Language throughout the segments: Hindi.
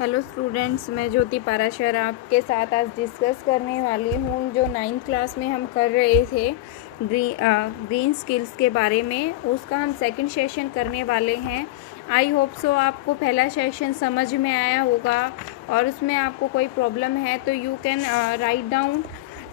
हेलो स्टूडेंट्स, मैं ज्योति पाराशर आपके साथ आज डिस्कस करने वाली हूँ जो 9th क्लास में हम कर रहे थे ग्रीन स्किल्स के बारे में। उसका हम सेकंड सेशन करने वाले हैं। आई होप सो आपको पहला सेशन समझ में आया होगा और उसमें आपको कोई प्रॉब्लम है तो you can write down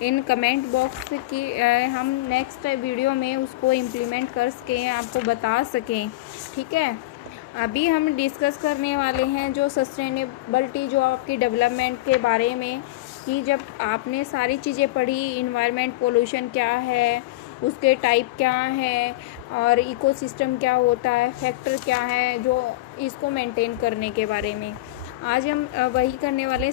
in comment box कि हम नेक्स्ट वीडियो में उसको इम्प्लीमेंट कर सकें, आपको बता सकें। ठीक है, अभी हम डिस्कस करने वाले हैं जो सस्टेनेबिलिटी जो आपकी डेवलपमेंट के बारे में, कि जब आपने सारी चीज़ें पढ़ी, इन्वायरमेंट पोल्यूशन क्या है, उसके टाइप क्या है और इकोसिस्टम क्या होता है, फैक्टर क्या है जो इसको मेंटेन करने के बारे में आज हम वही करने वाले हैं।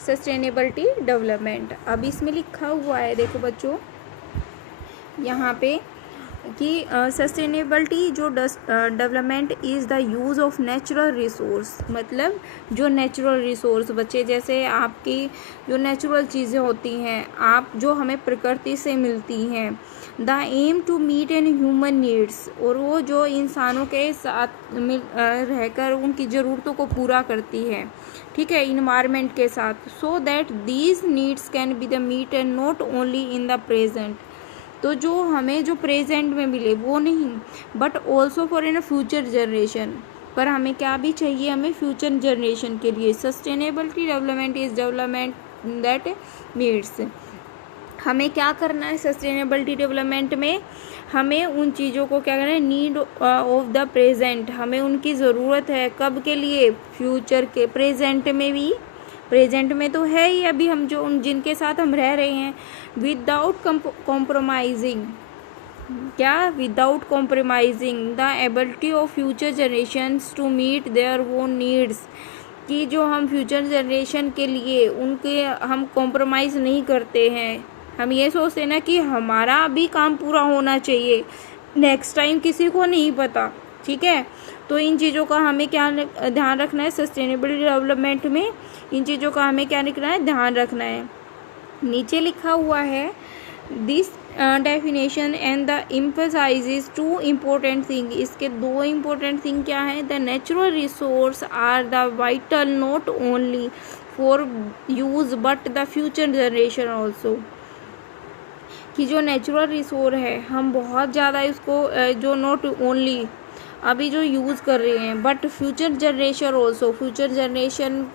सस्टेनेबिलिटी डेवलपमेंट अब इसमें लिखा हुआ है, देखो बच्चों यहाँ पे कि सस्टेनेबिलिटी जो development is the use of natural resource, मतलब जो नेचुरल रिसोर्स बच्चे जैसे आपकी जो नेचुरल चीज़ें होती हैं आप जो हमें प्रकृति से मिलती हैं, the aim to meet an human needs, और वो जो इंसानों के साथ रहकर उनकी ज़रूरतों को पूरा करती है, ठीक है, इन्वायरमेंट के साथ, so that these needs can be the meet and not only in the present. तो जो हमें जो प्रेजेंट में मिले वो नहीं, but also for in future generation, पर हमें क्या भी चाहिए, हमें फ्यूचर जनरेशन के लिए। Sustainability development is development that needs, हमें क्या करना है सस्टेनेबिलिटी डेवलपमेंट में, हमें उन चीज़ों को क्या करना है, नीड ऑफ द प्रेजेंट, हमें उनकी ज़रूरत है कब के लिए, फ्यूचर के, प्रेजेंट में भी, प्रेजेंट में तो है ही अभी हम जो जिनके साथ हम रह रहे हैं, विदाउट कॉम्प्रोमाइजिंग, क्या, without compromising the ability of future generations to meet their own needs, कि जो हम फ्यूचर जनरेशन के लिए उनके हम कॉम्प्रोमाइज़ नहीं करते हैं। हम ये सोचते हैं ना कि हमारा भी काम पूरा होना चाहिए, नेक्स्ट टाइम किसी को नहीं पता, ठीक है। तो इन चीज़ों का हमें क्या ध्यान रखना है सस्टेनेबल डेवलपमेंट में, इन चीज़ों का हमें क्या रखना है, ध्यान रखना है। नीचे लिखा हुआ है this definition and the emphasises two important thing, इसके दो इम्पोर्टेंट थिंग क्या है, the natural resource are the vital not only for use but the future generation also, कि जो नेचुरल रिसोर्स है हम बहुत ज़्यादा इसको जो नॉट ओनली अभी जो यूज़ कर रहे हैं, but future generation also, future generation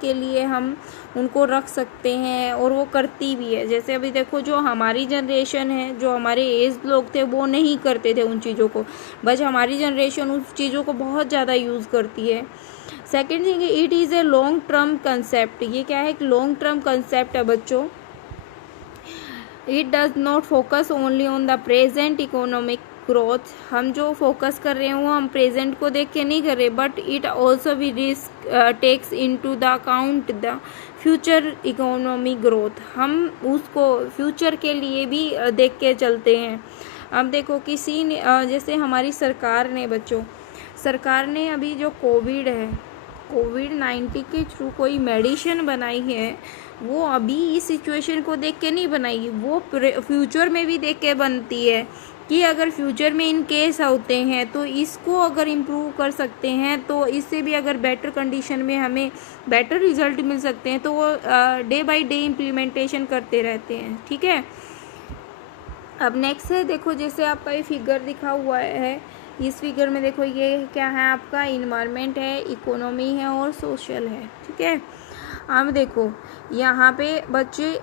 के लिए हम उनको रख सकते हैं और वो करती भी है। जैसे अभी देखो जो हमारी जनरेशन है, जो हमारे एज लोग थे वो नहीं करते थे उन चीज़ों को, बस हमारी जनरेशन उस चीज़ों को बहुत ज़्यादा यूज़ करती है। Second thing, it is a long term concept, ये क्या है, एक लॉन्ग टर्म कंसेप्ट है बच्चों। It does not focus only on the present economic growth, हम जो फोकस कर रहे हैं वो हम प्रेजेंट को देख के नहीं कर रहे, बट इट ऑल्सो भी risk takes into the account the future economic growth, हम उसको फ्यूचर के लिए भी देख के चलते हैं। अब देखो किसी ने जैसे हमारी सरकार ने बच्चों, सरकार ने अभी जो कोविड-19 के थ्रू कोई मेडिसिन बनाई है, वो अभी इस सिचुएशन को देख के नहीं बनाई, वो फ्यूचर में भी देख के बनती है कि अगर फ्यूचर में इन केस होते हैं तो इसको अगर इम्प्रूव कर सकते हैं तो इससे भी अगर बेटर कंडीशन में हमें बेटर रिजल्ट मिल सकते हैं, तो वो डे बाय डे इम्प्लीमेंटेशन करते रहते हैं, ठीक है। अब नेक्स्ट है, देखो जैसे आपका ये फिगर दिखा हुआ है, इस फिगर में देखो ये क्या है, आपका इन्वायरमेंट है, इकोनॉमी है और सोशल है, ठीक है। अब देखो यहाँ पे बच्चे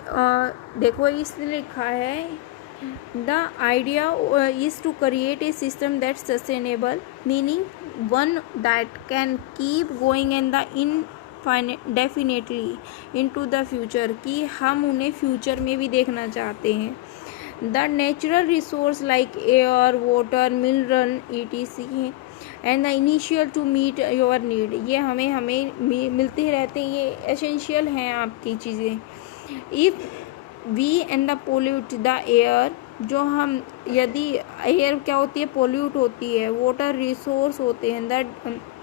देखो इसने लिखा है the idea is to create a system that sustainable, meaning one that can keep going in the definitely into the future, कि हम उन्हें फ्यूचर में भी देखना चाहते हैं। The natural resource like air, water, mineral etc and the initial to meet your need, ये हमें मिलते रहते हैं, ये एसेंशियल हैं आपकी चीज़ें। If we and the pollute the air, जो हम यदि एयर क्या होती है, पोल्यूट होती है, वाटर रिसोर्स होते हैं, the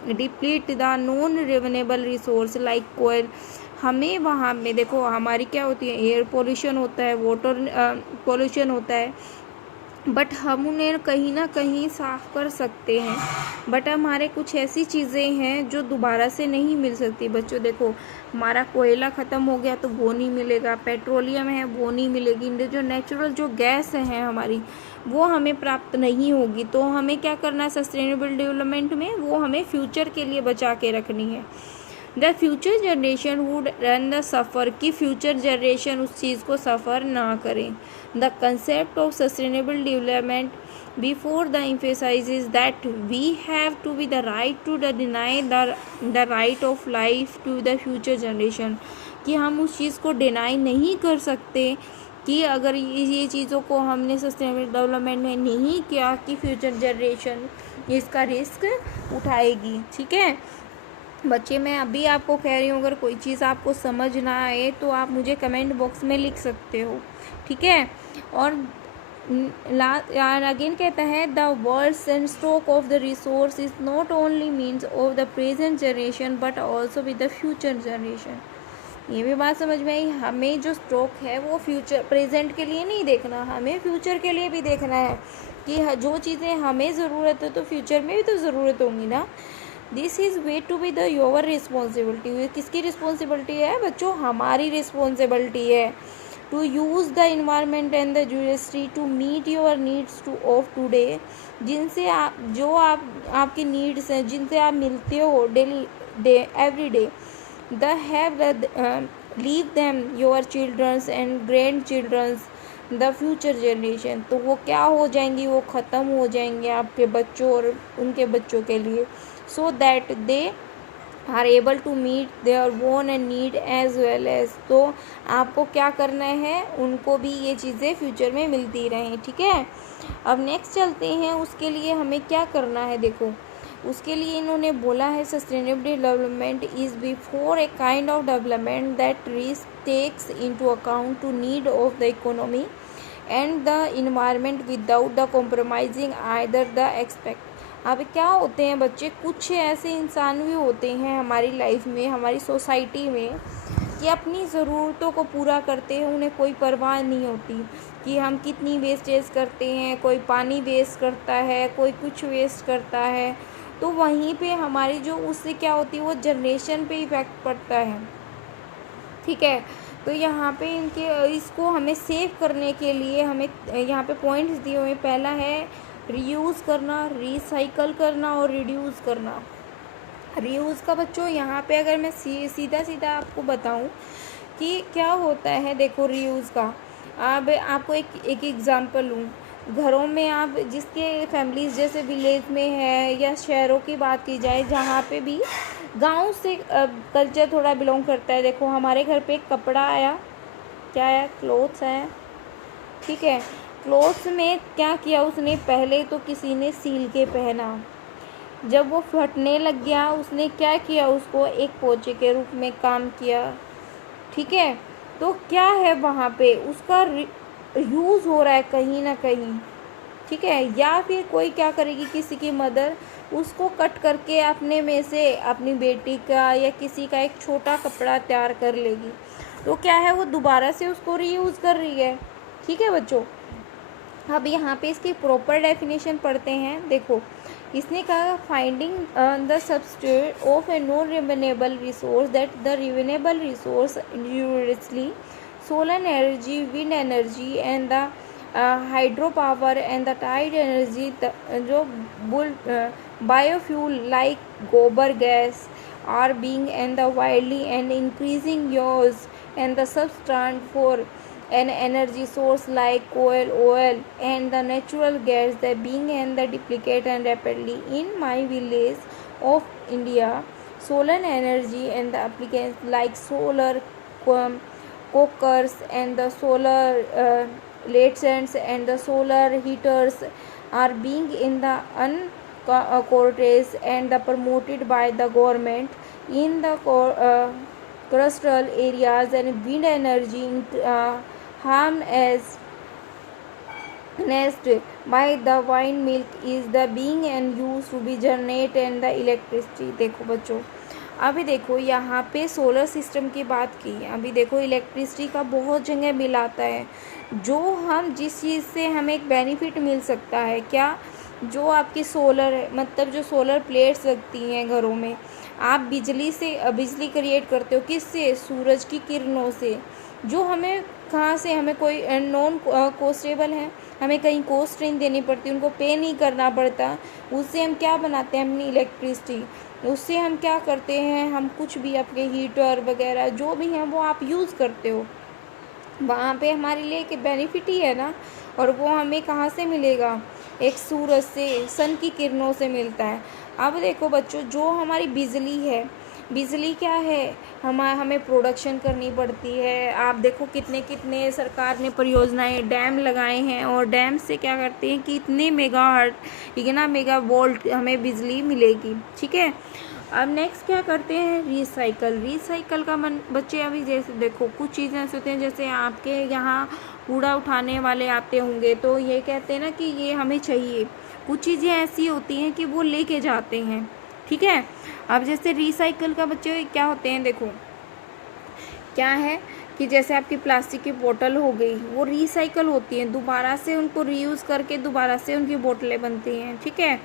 deplete the non renewable resource like कोयल, हमें वहाँ में देखो हमारी क्या होती है, एयर पोल्यूशन होता है, वाटर पोल्यूशन होता है, बट हम उन्हें कहीं ना कहीं साफ कर सकते हैं। बट हमारे कुछ ऐसी चीज़ें हैं जो दोबारा से नहीं मिल सकती बच्चों। देखो, हमारा कोयला ख़त्म हो गया तो वो नहीं मिलेगा, पेट्रोलियम है वो नहीं मिलेगी, जो नेचुरल जो गैस है हमारी वो हमें प्राप्त नहीं होगी। तो हमें क्या करना है सस्टेनेबल डेवलपमेंट में, वो हमें फ्यूचर के लिए बचा के रखनी है। The future generation would run the suffer, कि फ्यूचर जनरेशन उस चीज़ को सफ़र ना करें। The concept of sustainable development before the emphasizes that we have to be the right to deny the right of life to the future generation, कि हम उस चीज़ को डिनाई नहीं कर सकते कि अगर ये चीज़ों को हमने सस्टेनेबल डेवलपमेंट में नहीं किया कि फ्यूचर जनरेशन इसका रिस्क उठाएगी। ठीक है बच्चे, मैं अभी आपको कह रही हूँ, अगर कोई चीज़ आपको समझ ना आए तो आप मुझे कमेंट बॉक्स में लिख सकते हो। ठीक है, और अगेन कहता है the words and stroke of the resource is not only means of the present generation but also with the future generation. ये भी बात समझ में आई। हमें जो स्ट्रोक है वो फ्यूचर प्रेजेंट के लिए नहीं देखना, हमें फ्यूचर के लिए भी देखना है कि जो चीज़ें हमें ज़रूरत है तो फ्यूचर में भी तो ज़रूरत होंगी ना। This is way to be the your responsibility. किसकी रिस्पॉन्सिबिलिटी है बच्चों? हमारी रिस्पॉन्सिबिलिटी है to use the environment and the industry to meet your needs to of today, जिनसे आपकी नीड्स हैं, जिनसे आप मिलते हो daily every day. The have leave them your childrens and grandchildrens the future generation. तो वो क्या हो जाएंगी? वो ख़त्म हो जाएंगे आपके बच्चों और उनके बच्चों के लिए, so that they are able to meet their own and need as well as. तो आपको क्या करना है, उनको भी ये चीज़ें फ्यूचर में मिलती रहें। ठीक है, अब नेक्स्ट चलते हैं, उसके लिए हमें क्या करना है। देखो, उसके लिए इन्होंने बोला है sustainable development is before a kind of development that risk takes into account to need of the economy and the environment without the compromising either the expect. अब क्या होते हैं बच्चे, कुछ ऐसे इंसान भी होते हैं हमारी लाइफ में, हमारी सोसाइटी में, कि अपनी ज़रूरतों को पूरा करते हैं, उन्हें कोई परवाह नहीं होती कि हम कितनी वेस्टेज करते हैं। कोई पानी वेस्ट करता है, कोई कुछ वेस्ट करता है, तो वहीं पे हमारी जो उससे क्या होती है वो जनरेशन पे इफ़ेक्ट पड़ता है। ठीक है, तो यहाँ पे इसको हमें सेव करने के लिए हमें यहाँ पे पॉइंट्स दिए हुए। पहला है रीयूज़ करना, रिसाइकल करना और रिड्यूस करना। रीयूज़ का बच्चों यहाँ पे अगर मैं सीधा सीधा आपको बताऊँ कि क्या होता है, देखो रीयूज़ का अब आपको एक एग्ज़ाम्पल लूँ। घरों में आप जिसके फैमिलीज़ जैसे विलेज में है या शहरों की बात की जाए, जहाँ पे भी गांव से कल्चर थोड़ा बिलोंग करता है। देखो, हमारे घर पे एक कपड़ा आया, क्या आया? क्लोथ्स आया। ठीक है, क्लोथ्स में क्या किया उसने, पहले तो किसी ने सील के पहना, जब वो फटने लग गया उसने क्या किया, उसको एक पोछे के रूप में काम किया। ठीक है, तो क्या है वहाँ पे उसका यूज़ हो रहा है कहीं ना कहीं। ठीक है, या फिर कोई क्या करेगी, किसी की मदर उसको कट करके अपने में से अपनी बेटी का या किसी का एक छोटा कपड़ा तैयार कर लेगी, तो क्या है वो दोबारा से उसको रीयूज़ कर रही है। ठीक है बच्चों, अब यहाँ पे इसकी प्रॉपर डेफिनेशन पढ़ते हैं। देखो, इसने कहा finding the substitute of a non renewable resource that the renewable resource universally solar energy, wind energy and the hydro power and the tide energy, जो biofuel like gobar gas are being and the widely and increasing use and the substitute for an energy source like coal, oil and the natural gas that being and the duplicate and rapidly in my village of India. Solar energy and the applications like solar cookers and the solar lanterns and the solar heaters are being in the encouraged and the promoted by the government in the coastal areas, and wind energy harm as nest by the windmill is the being and used to be generate and the electricity। देखो बच्चों, अभी देखो यहाँ पे सोलर सिस्टम की बात की, अभी देखो इलेक्ट्रिसिटी का बहुत जगह बिल आता है। जो हम जिस चीज़ से हमें एक बेनिफिट मिल सकता है, क्या, जो आपकी सोलर है, मतलब जो सोलर प्लेट्स लगती हैं घरों में, आप बिजली क्रिएट करते हो किससे, सूरज की किरणों से, जो हमें कहाँ से, हमें कोई नॉन कॉस्टेबल है, हमें कहीं कॉस्ट नहीं देनी पड़ती, उनको पे नहीं करना पड़ता। उससे हम क्या बनाते हैं, अपनी इलेक्ट्रिसिटी, उससे हम क्या करते हैं, हम कुछ भी अपने हीटर वगैरह जो भी हैं वो आप यूज़ करते हो, वहाँ पे हमारे लिए एक बेनिफिट ही है ना। और वो हमें कहाँ से मिलेगा, एक सूरज से, सन की किरणों से मिलता है। अब देखो बच्चों, जो हमारी बिजली है, बिजली क्या है, हमें प्रोडक्शन करनी पड़ती है। आप देखो कितने कितने सरकार ने परियोजनाएं, डैम लगाए हैं, और डैम से क्या करते हैं कि इतने मेगा वोल्ट हमें बिजली मिलेगी, ठीक है। अब नेक्स्ट क्या करते हैं, रिसाइकल का बच्चे, अभी जैसे देखो कुछ चीज़ें ऐसे होती हैं, जैसे आपके यहाँ कूड़ा उठाने वाले आते होंगे तो ये कहते हैं ना कि ये हमें चाहिए, कुछ चीज़ें ऐसी होती हैं कि वो लेके जाते हैं, ठीक है। अब जैसे रिसाइकल का बच्चे क्या होते हैं, देखो क्या है कि जैसे आपकी प्लास्टिक की बोतल हो गई, वो रिसाइकल होती हैं, दोबारा से उनको रीयूज़ करके दोबारा से उनकी बोतलें बनती हैं, ठीक है।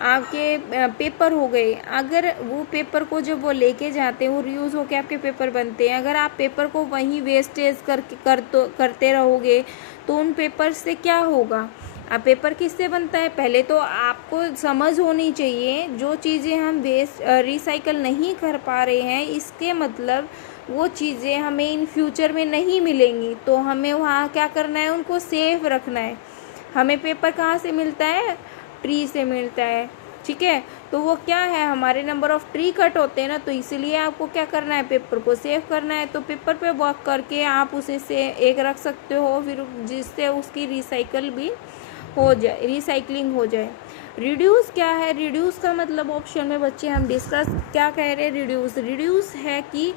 आपके पेपर हो गए, अगर वो पेपर को जब वो लेके जाते हैं, वो रीयूज़ होके आपके पेपर बनते हैं। अगर आप पेपर को वहीं वेस्टेज करते रहोगे तो उन पेपर से क्या होगा। अब पेपर किससे बनता है, पहले तो आपको समझ होनी चाहिए, जो चीज़ें हम रिसाइकल नहीं कर पा रहे हैं, इसके मतलब वो चीज़ें हमें इन फ्यूचर में नहीं मिलेंगी, तो हमें वहाँ क्या करना है, उनको सेफ रखना है। हमें पेपर कहाँ से मिलता है, ट्री से मिलता है, ठीक है। तो वो क्या है, हमारे नंबर ऑफ ट्री कट होते हैं ना, तो इसीलिए आपको क्या करना है, पेपर को सेव करना है। तो पेपर पे वर्क करके आप उसे से एक रख सकते हो, फिर जिससे उसकी रिसाइकलिंग हो जाए। रिड्यूस क्या है, रिड्यूस का मतलब ऑप्शन में बच्चे हम डिस्कस क्या कह रहे हैं, रिड्यूस है कि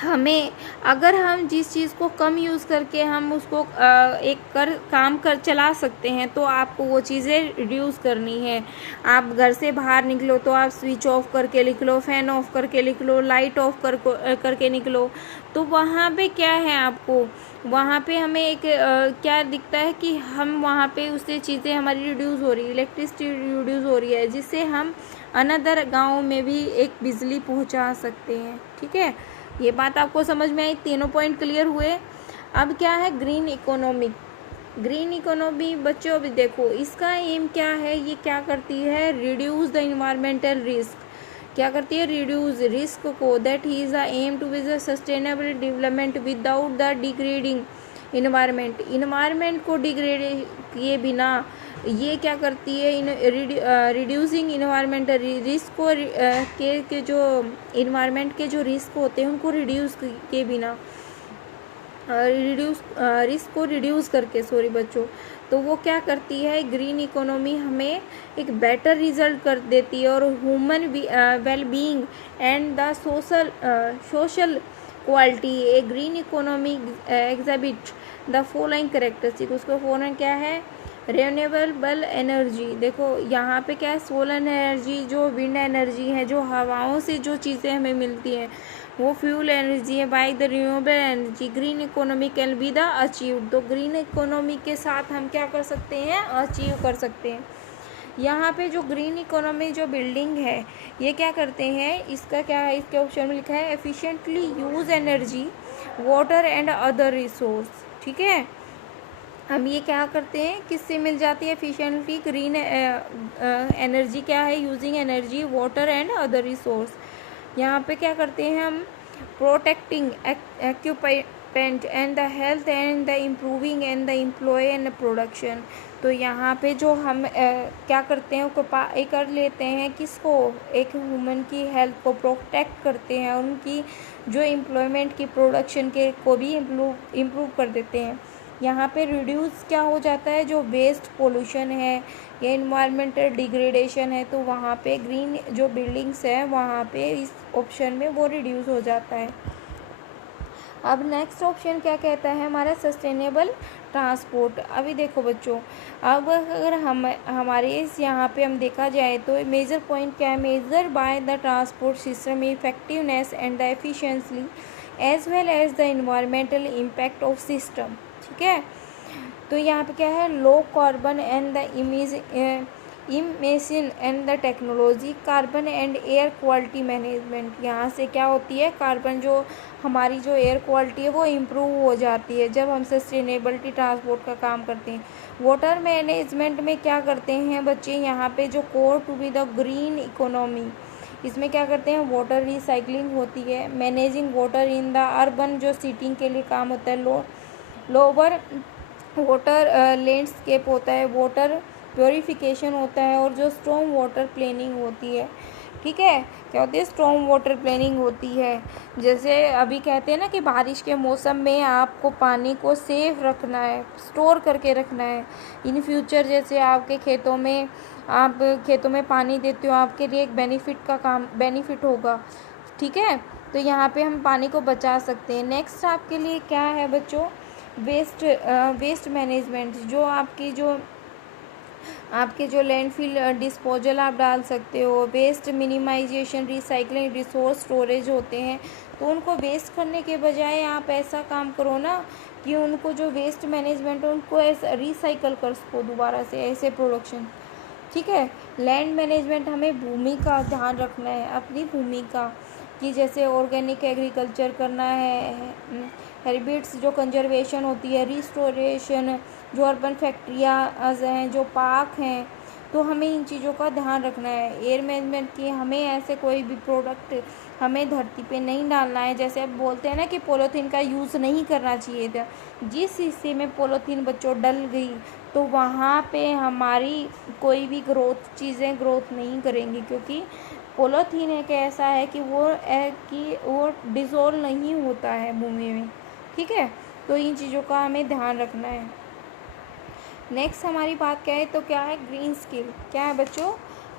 हमें, अगर हम जिस चीज़ को कम यूज़ करके हम उसको काम चला सकते हैं, तो आपको वो चीज़ें रिड्यूस करनी है। आप घर से बाहर निकलो तो आप स्विच ऑफ करके निकलो, फ़ैन ऑफ करके निकलो, लाइट ऑफ करके निकलो। तो वहाँ पे क्या है, आपको वहाँ पे हमें एक क्या दिखता है कि हम वहाँ पे उससे चीज़ें हमारी रिड्यूस हो रही है, इलेक्ट्रिसिटी रिड्यूस हो रही है, जिससे हम अनदर गाँव में भी एक बिजली पहुँचा सकते हैं, ठीक है। ये बात आपको समझ में आई, तीनों पॉइंट क्लियर हुए। अब क्या है, ग्रीन इकोनॉमी बच्चों, अभी देखो इसका एम क्या है, ये क्या करती है, रिड्यूस द इन्वायरमेंटल रिस्क, क्या करती है, रिड्यूस रिस्क को, दैट ही is the aim to with sustainable development without the degrading environment को डिग्रेड किए बिना। ये क्या करती है, रिड्यूसिंग इन्वायरमेंटल रिस्क को के जो इन्वायरमेंट के जो रिस्क होते हैं उनको रिड्यूस किए बिना, रिस्क को रिड्यूस करके, सॉरी बच्चों, तो वो क्या करती है, ग्रीन इकोनॉमी हमें एक बेटर रिजल्ट कर देती है, और human well being and the social quality. A green economy exhibit the following characteristic, उसका फॉलोइंग क्या है, रिन्यूएबल एनर्जी, देखो यहाँ पे क्या है, सोलर एनर्जी, जो विंड एनर्जी है, जो हवाओं से जो चीज़ें हमें मिलती हैं वो फ्यूल एनर्जी है, by the renewable energy green economy can be the achieve. तो ग्रीन इकोनॉमी के साथ हम क्या कर सकते हैं, अचीव कर सकते हैं। यहाँ पे जो ग्रीन इकोनॉमी जो बिल्डिंग है, ये क्या करते हैं, इसका क्या है, इसके ऑप्शन में लिखा है efficiently use energy, water and other resource, ठीक है। हम ये क्या करते हैं, किससे मिल जाती है, एफिशिएंटली ग्रीन एनर्जी क्या है, using energy, water and other resource. यहाँ पे क्या करते हैं हम, protecting equipment and the health and the improving and the employ and production. तो यहाँ पे जो हम क्या करते हैं, कर लेते हैं किसको, एक वुमन की हेल्थ को प्रोटेक्ट करते हैं, उनकी जो एम्प्लॉयमेंट की प्रोडक्शन के को भी इम्प्रूव कर देते हैं। यहाँ पे रिड्यूस क्या हो जाता है, जो वेस्ट पोल्यूशन है या इन्वायरमेंटल डिग्रेडेशन है, तो वहाँ पे ग्रीन जो बिल्डिंग्स है वहाँ पे इस ऑप्शन में वो रिड्यूस हो जाता है। अब नेक्स्ट ऑप्शन क्या कहता है हमारा, सस्टेनेबल ट्रांसपोर्ट। अभी देखो बच्चों, अब अगर हमारे इस यहाँ पे हम देखा जाए तो मेजर पॉइंट क्या है, major by the transport system effectiveness and the efficiency as well as the environmental impact of system. ठीक है, तो यहाँ पे क्या है, low carbon and the emission and the technology, carbon and air quality management. यहाँ से क्या होती है, कार्बन जो हमारी जो एयर क्वालिटी है वो इम्प्रूव हो जाती है जब हम सस्टेनेबिलिटी ट्रांसपोर्ट का काम करते हैं। वाटर मैनेजमेंट में क्या करते हैं बच्चे, यहाँ पे जो core to be the green economy, इसमें क्या करते हैं, वाटर रिसाइकलिंग होती है। Managing water in the urban, जो सीटिंग के लिए काम होता है। लोअर वाटर लैंडस्केप होता है, वाटर प्योरीफिकेशन होता है, और जो स्टॉर्म वाटर प्लानिंग होती है। ठीक है, क्या होती है, स्टॉर्म वाटर प्लानिंग होती है। जैसे अभी कहते हैं ना कि बारिश के मौसम में आपको पानी को सेफ रखना है, स्टोर करके रखना है। इन फ्यूचर जैसे आपके खेतों में पानी देते हो, आपके लिए एक बेनिफिट होगा। ठीक है, तो यहाँ पे हम पानी को बचा सकते हैं। नेक्स्ट आपके लिए क्या है बच्चों, वेस्ट मैनेजमेंट। जो आपके जो लैंडफिल डिस्पोजल आप डाल सकते हो, waste minimisation, recycling, resource storage होते हैं, तो उनको वेस्ट करने के बजाय आप ऐसा काम करो ना कि उनको जो वेस्ट मैनेजमेंट है उनको ऐसा रिसाइकल कर सको दोबारा से, ऐसे प्रोडक्शन। ठीक है, लैंड मैनेजमेंट, हमें भूमि का ध्यान रखना है, अपनी भूमि का, कि जैसे ऑर्गेनिक एग्रीकल्चर करना है, हैबिट्स जो कंजर्वेशन होती है, रिस्टोरेशन, जो अर्बन फैक्ट्रियाँ हैं, जो पार्क हैं, तो हमें इन चीज़ों का ध्यान रखना है। एयर मैनेजमेंट की, हमें ऐसे कोई भी प्रोडक्ट हमें धरती पे नहीं डालना है। जैसे अब बोलते हैं ना कि पॉलीथीन का यूज़ नहीं करना चाहिए था, जिस हिस्से में पॉलीथीन बच्चों डल गई तो वहाँ पे हमारी कोई भी चीज़ें ग्रोथ नहीं करेंगी, क्योंकि पॉलीथीन एक ऐसा है कि वो डिसॉल्व नहीं होता है भूमि में। ठीक है, तो इन चीज़ों का हमें ध्यान रखना है। नेक्स्ट हमारी बात क्या है, तो क्या है, ग्रीन स्किल। क्या है बच्चों,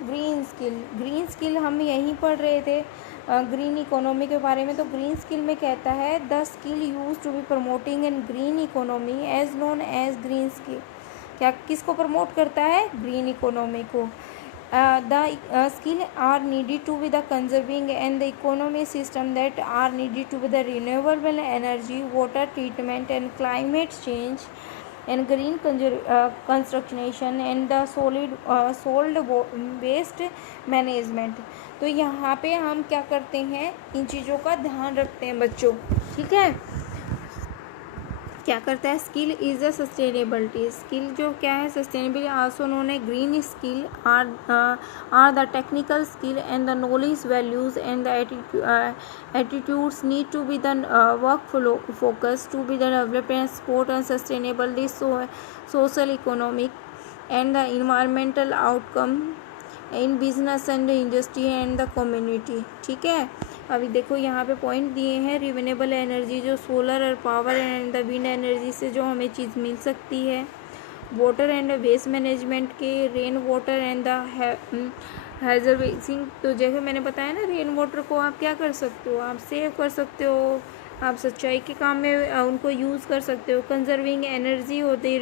ग्रीन स्किल हम यहीं पढ़ रहे थे ग्रीन इकोनॉमी के बारे में। तो ग्रीन स्किल में कहता है, the skill use to be promoting in green economy as known as green skill. क्या किसको प्रमोट करता है, ग्रीन इकोनॉमी को। The skill are needed to be the conserving and the economy system that are needed to be the renewable energy, water treatment and climate change and green construction and the solid waste management। तो यहाँ पे हम क्या करते हैं, इन चीज़ों का ध्यान रखते हैं बच्चों। ठीक है, क्या करता है, skill is a sustainability. Skill जो क्या है, सस्टेनेबिलिटी आल्सो नोन है green skill are the technical skill and the knowledge values and the attitudes need to be the work focus to be the development support and sustainable social economic and the environmental outcome in business and industry and the community. ठीक है, अभी देखो यहाँ पे पॉइंट दिए हैं, रिन्यूएबल एनर्जी, जो सोलर और power and the wind energy से जो हमें चीज़ मिल सकती है। वाटर एंड वेस्ट मैनेजमेंट के, rain water and the harvesting. तो जैसे मैंने बताया ना, रेन वाटर को आप क्या कर सकते हो, आप सेव कर सकते हो, आप सिंचाई के काम में उनको यूज़ कर सकते हो। कंजर्विंग एनर्जी होती है,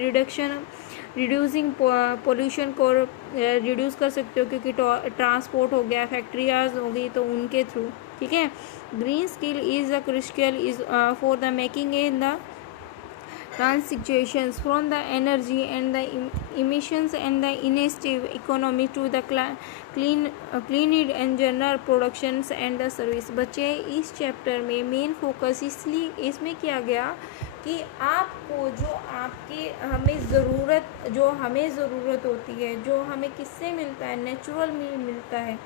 रिड्यूसिंग पोल्यूशन को रिड्यूस कर सकते हो, क्योंकि ट्रांसपोर्ट हो गया, फैक्ट्रियाज हो गई, तो उनके थ्रू। ठीक है, green skill is a critical is for the making in the transitions from the energy and the emissions and the innovative economy to the clean and general productions and the service। बच्चे इस चैप्टर में मेन फोकस इसलिए इसमें किया गया कि आपको जो हमें ज़रूरत होती है, जो हमें किससे मिलता है, नेचुरल में मिलता है,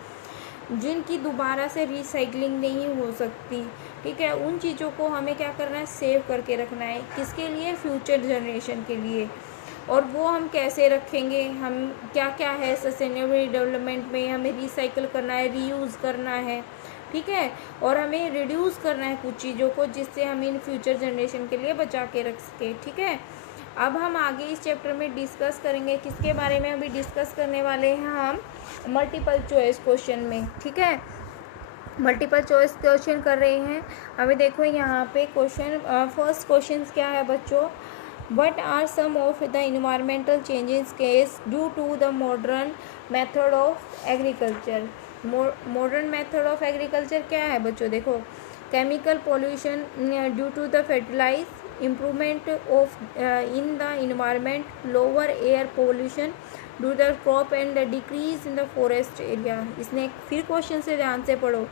जिनकी दोबारा से रिसाइकलिंग नहीं हो सकती। ठीक है, उन चीज़ों को हमें क्या करना है, सेव करके रखना है। किसके लिए, फ्यूचर जनरेशन के लिए। और वो हम कैसे रखेंगे, हम क्या क्या है सस्टेनेबल डेवलपमेंट में, हमें रिसाइकल करना है, रीयूज़ करना है। ठीक है, और हमें रिड्यूस करना है कुछ चीज़ों को, जिससे हम इन फ्यूचर जनरेशन के लिए बचा के रख सकें। ठीक है, अब हम आगे इस चैप्टर में डिस्कस करेंगे, किसके बारे में अभी डिस्कस करने वाले हैं हम, मल्टीपल चॉइस क्वेश्चन में। ठीक है, मल्टीपल चॉइस क्वेश्चन कर रहे हैं। अभी देखो यहाँ पे क्वेश्चन, फर्स्ट क्वेश्चन क्या है बच्चों, what are some of the environmental changes case due to the modern method of agriculture. Modern method of agriculture क्या है बच्चों, देखो chemical pollution due to the fertilise, improvement of in the environment, lower air pollution due the crop and decrease in the forest area. इसने फिर क्वेश्चन से ध्यान से पढ़ो,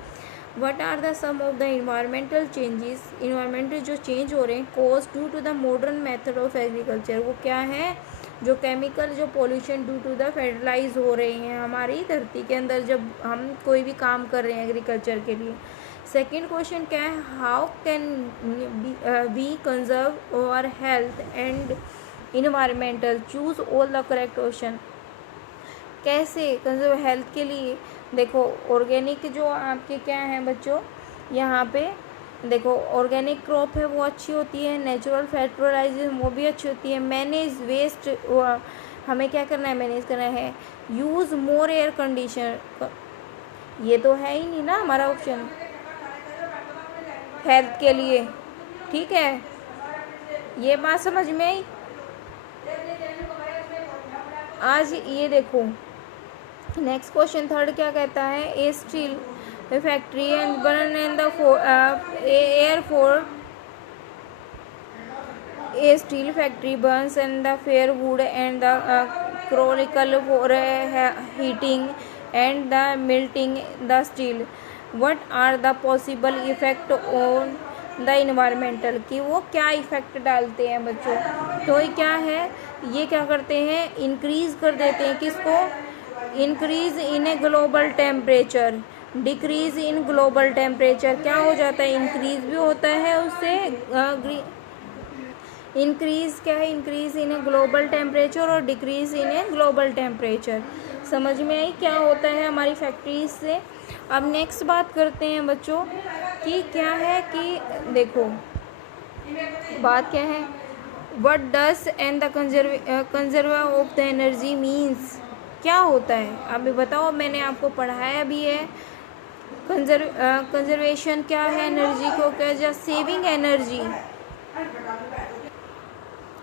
what are the some of the environmental changes, environmental जो चेंज हो रहे हैं cause due to the modern method of agriculture, वो क्या है, जो केमिकल जो pollution due to the fertilize हो रहे हैं हमारी धरती के अंदर जब हम कोई भी काम कर रहे हैं एग्रीकल्चर के लिए। सेकेंड क्वेश्चन क्या है, how can we conserve our health and environmental, choose all the correct option. कैसे कंजर्व हेल्थ के लिए, देखो ऑर्गेनिक जो आपके क्या हैं बच्चों, यहाँ पे देखो ऑर्गेनिक क्रॉप है वो अच्छी होती है, नेचुरल फर्टिलाइजर वो भी अच्छी होती है, मैनेज वेस्ट हमें क्या करना है, मैनेज करना है, यूज़ मोर एयर कंडीशनर, ये तो है ही नहीं ना हमारा ऑप्शन हेल्थ के लिए, ठीक है, ये बात समझ में आई। आज ये देखो नेक्स्ट क्वेश्चन थर्ड क्या कहता है, a steel factory and burn in the air for, a steel factory burns in the firewood and the chronicle for heating and the melting the steel, what are the possible effect on the environmental, कि वो क्या इफेक्ट डालते हैं बच्चों। तो ये क्या है, ये क्या करते हैं, इंक्रीज कर देते हैं किसको, increase in a global temperature, decrease in global temperature, क्या हो जाता है, इंक्रीज भी होता है उससे, इंक्रीज क्या है, increase in a global temperature और decrease in a global temperature. समझ में आई क्या होता है हमारी फैक्ट्रीज से। अब नेक्स्ट बात करते हैं बच्चों कि क्या है, कि देखो बात क्या है, what does and the conserve of the energy means, क्या होता है अभी बताओ, मैंने आपको पढ़ाया भी है। कंजर्वेशन क्या है, एनर्जी को क्या, just saving energy,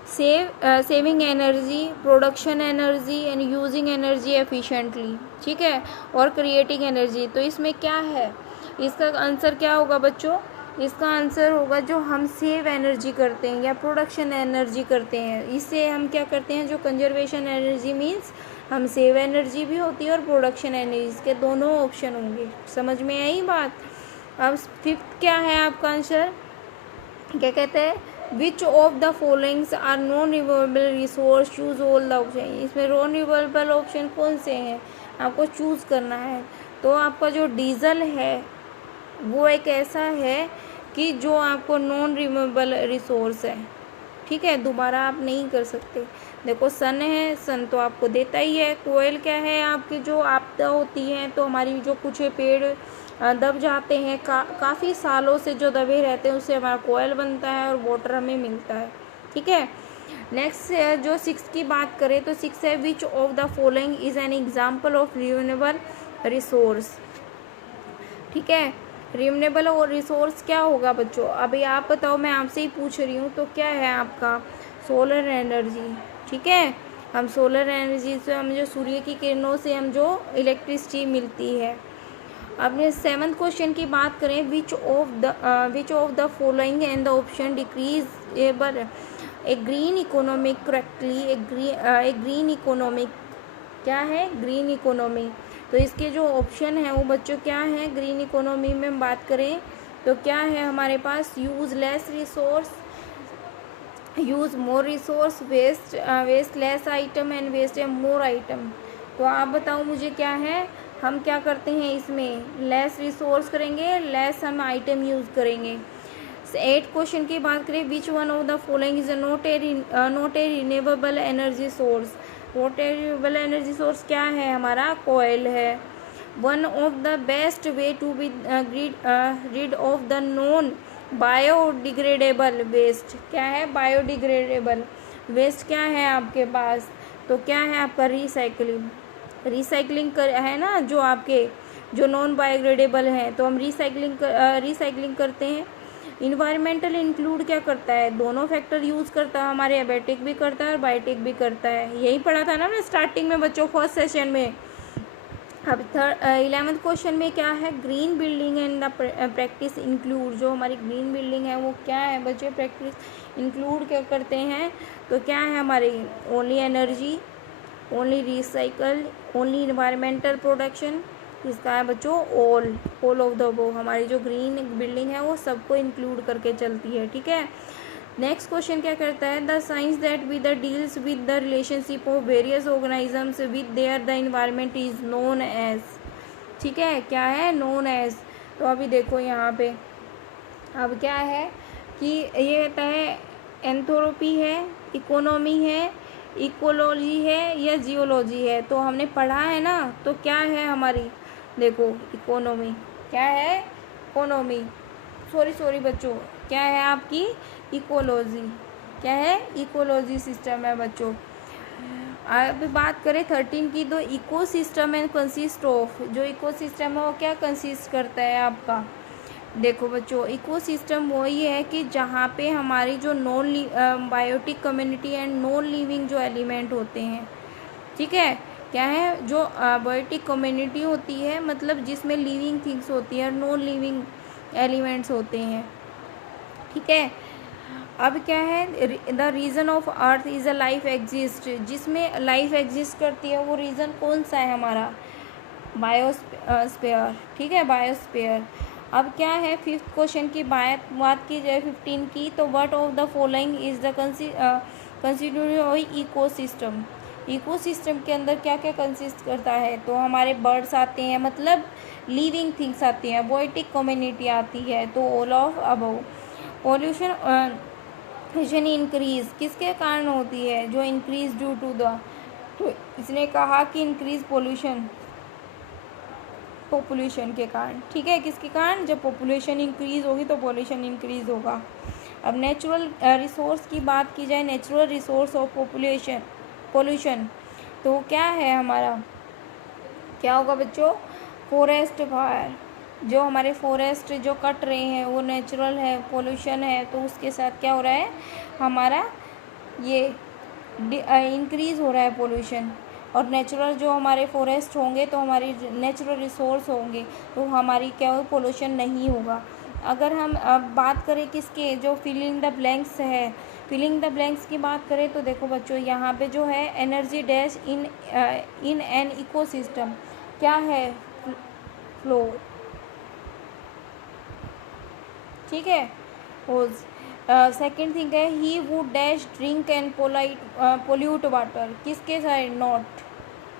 saving energy, production energy and using energy efficiently, ठीक है, और क्रिएटिंग एनर्जी। तो इसमें क्या है, इसका आंसर क्या होगा बच्चों, इसका आंसर होगा जो हम सेव एनर्जी करते हैं या प्रोडक्शन एनर्जी करते हैं, इससे हम क्या करते हैं, जो कंजर्वेशन एनर्जी मीन्स हम सेव एनर्जी भी होती है और प्रोडक्शन एनर्जी के दोनों ऑप्शन होंगे। समझ में आई बात। अब फिफ्थ क्या है आपका आंसर, क्या कहते हैं, which of the followings are non renewable resource, choose all the option. इसमें नॉन रिन्यूएबल ऑप्शन कौन से हैं आपको चूज़ करना है। तो आपका जो डीजल है वो एक ऐसा है कि जो आपको नॉन रिन्यूएबल रिसोर्स है, ठीक है, दोबारा आप नहीं कर सकते। देखो सन है, सन तो आपको देता ही है। कोयल क्या है, आपकी जो आपदा होती है तो हमारी जो कुछ पेड़ दब जाते हैं, काफ़ी सालों से जो दबे रहते हैं उससे हमारा कोयल बनता है और वाटर हमें मिलता है, ठीक है। नेक्स्ट जो सिक्स की बात करें तो सिक्स है, विच of the following is an example of renewable resource, ठीक है। रिन्यूएबल और रिसोर्स क्या होगा बच्चों, अभी आप बताओ, मैं आपसे ही पूछ रही हूँ। तो क्या है आपका सोलर एनर्जी, ठीक है, हम सोलर एनर्जी से हम जो सूर्य की किरणों से हम जो इलेक्ट्रिसिटी मिलती है। अब सेवन्थ क्वेश्चन की बात करें, which of the following and the option describable a green economic correctly, a green economic, क्या है, ग्रीन इकोनॉमी। तो इसके जो ऑप्शन है वो बच्चों क्या है, ग्रीन इकोनॉमी में बात करें तो क्या है हमारे पास, use less resource, use more resource, waste less item and waste more item. तो आप बताओ मुझे क्या है, हम क्या करते हैं इसमें, लेस रिसोर्स करेंगे, लेस हम आइटम यूज़ करेंगे। 8 क्वेश्चन की बात करें, which one of the following is not a renewable energy source. Not a renewable energy source क्या है हमारा, कोयल है। One of the best way to be rid of the non biodegradable waste, क्या है, बायोडिग्रेडेबल वेस्ट क्या है आपके पास, तो क्या है आपका रिसाइकलिंग। रिसाइकलिंग कर है ना, जो आपके जो नॉन बायोडिग्रेडेबल हैं तो हम रिसाइकलिंग करते हैं। इन्वायरमेंटल इंक्लूड क्या करता है, दोनों फैक्टर यूज़ करता है, हमारे एबेटिक भी करता है और बायोटिक भी करता है। यही पढ़ा था ना हमने स्टार्टिंग में बच्चों, फर्स्ट सेशन में। अब 11th क्वेश्चन में क्या है, green building and the practice include, जो हमारी ग्रीन बिल्डिंग है वो क्या है बच्चे, प्रैक्टिस इंक्लूड क्या करते हैं, तो क्या है हमारी, only energy, only recycle, only environmental protection, इसका है बच्चों ऑल ऑफ द अबव। हमारी जो ग्रीन बिल्डिंग है वो सबको इंक्लूड करके चलती है, ठीक है। नेक्स्ट क्वेश्चन क्या करता है, the science that with the deals with the relationship of various organisms with their the environment is known as, ठीक है, क्या है, नोन एज। तो अभी देखो यहाँ पे अब क्या है कि ये कहता है एंथ्रोपी है, इकोनॉमी है, इकोलॉजी है या जियोलॉजी है। तो हमने पढ़ा है ना, तो क्या है हमारी, देखो इकोनॉमी, क्या है, इकोनॉमी, सॉरी बच्चों, क्या है आपकी, इकोलॉजी, क्या है, इकोलॉजी सिस्टम है बच्चों। अब बात करें 13 की, तो इकोसिस्टम एंड कंसिस्ट ऑफ, जो इकोसिस्टम है वो क्या कंसिस्ट करता है आपका, देखो बच्चों इकोसिस्टम वही है कि जहाँ पे हमारी जो non biotic community and non living जो एलिमेंट होते हैं, ठीक है, क्या है, जो बायोटिक कम्युनिटी होती है मतलब जिसमें लिविंग थिंग्स होती है और नॉन लिविंग एलिमेंट्स होते हैं, ठीक है। अब क्या है, the region of earth is a life exist, जिसमें लाइफ एग्जिस्ट करती है वो रीज़न कौन सा है हमारा, बायोस्फीयर, ठीक है, बायोस्फीयर। अब क्या है, 5th क्वेश्चन की बात की जाए 15 की, तो what of the following is the constitute of ecosystem, ecosystem के अंदर क्या क्या कंसिस्ट करता है, तो हमारे बर्ड्स आते हैं, मतलब लिविंग थिंग्स आती हैं, बायोटिक कम्युनिटी आती है, तो all of above. Pollution increase किसके कारण होती है, जो इंक्रीज ड्यू टू द, तो इसने कहा कि इंक्रीज पॉपुलेशन के कारण, ठीक है, किसके कारण, जब पॉपुलेशन इंक्रीज होगी तो पॉल्यूशन इंक्रीज होगा। अब नेचुरल रिसोर्स की बात की जाए, नेचुरल रिसोर्स ऑफ पोल्यूशन, तो क्या है हमारा, क्या होगा बच्चों, फॉरेस्ट फायर, जो हमारे फॉरेस्ट जो कट रहे हैं वो नेचुरल है, पोल्यूशन है, तो उसके साथ क्या हो रहा है हमारा, ये इंक्रीज हो रहा है पोल्यूशन। और नेचुरल जो हमारे फॉरेस्ट होंगे तो हमारी नेचुरल रिसोर्स होंगे तो हमारी क्या हो, पोल्यूशन नहीं होगा। अगर हम अब बात करें किसके, जो फिलिंग द ब्लैंक्स है, फिलिंग द ब्लैंक्स की बात करें तो देखो बच्चों यहाँ पे जो है energy dash in an ecosystem, क्या है, फ्लो, ठीक है। सेकेंड थिंग है, he would dash drink and pollute water, किसके साइड, नॉट,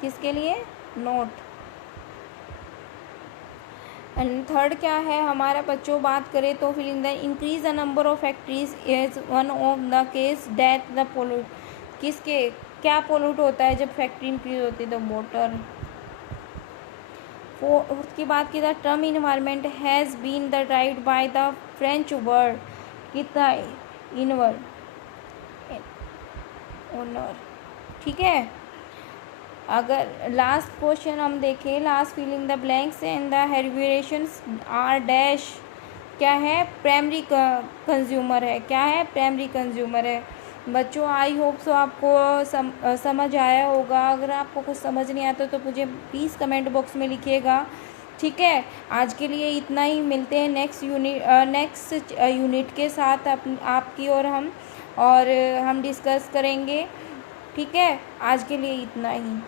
किसके लिए, नॉट। एंड थर्ड क्या है हमारा बच्चों, बात करें तो filling the increase the number of factories is one of the case that the pollute, किसके, क्या पोल्यूट होता है जब फैक्ट्री इंक्रीज होती है, तो वाटर। उसकी बात की, the term environment has been derived by the French word, कितना, इनवर्ड ओनर, ठीक है। अगर लास्ट क्वेश्चन हम देखें, last filling the blanks and the derivations are dash, क्या है, प्राइमरी कंज्यूमर है, क्या है, प्राइमरी कंज्यूमर है। बच्चों आई होप सो आपको समझ आया होगा। अगर आपको कुछ समझ नहीं आता तो मुझे प्लीज़ कमेंट बॉक्स में लिखिएगा, ठीक है। आज के लिए इतना ही, मिलते हैं नेक्स्ट यूनिट के साथ आपकी और हम डिस्कस करेंगे, ठीक है। आज के लिए इतना ही।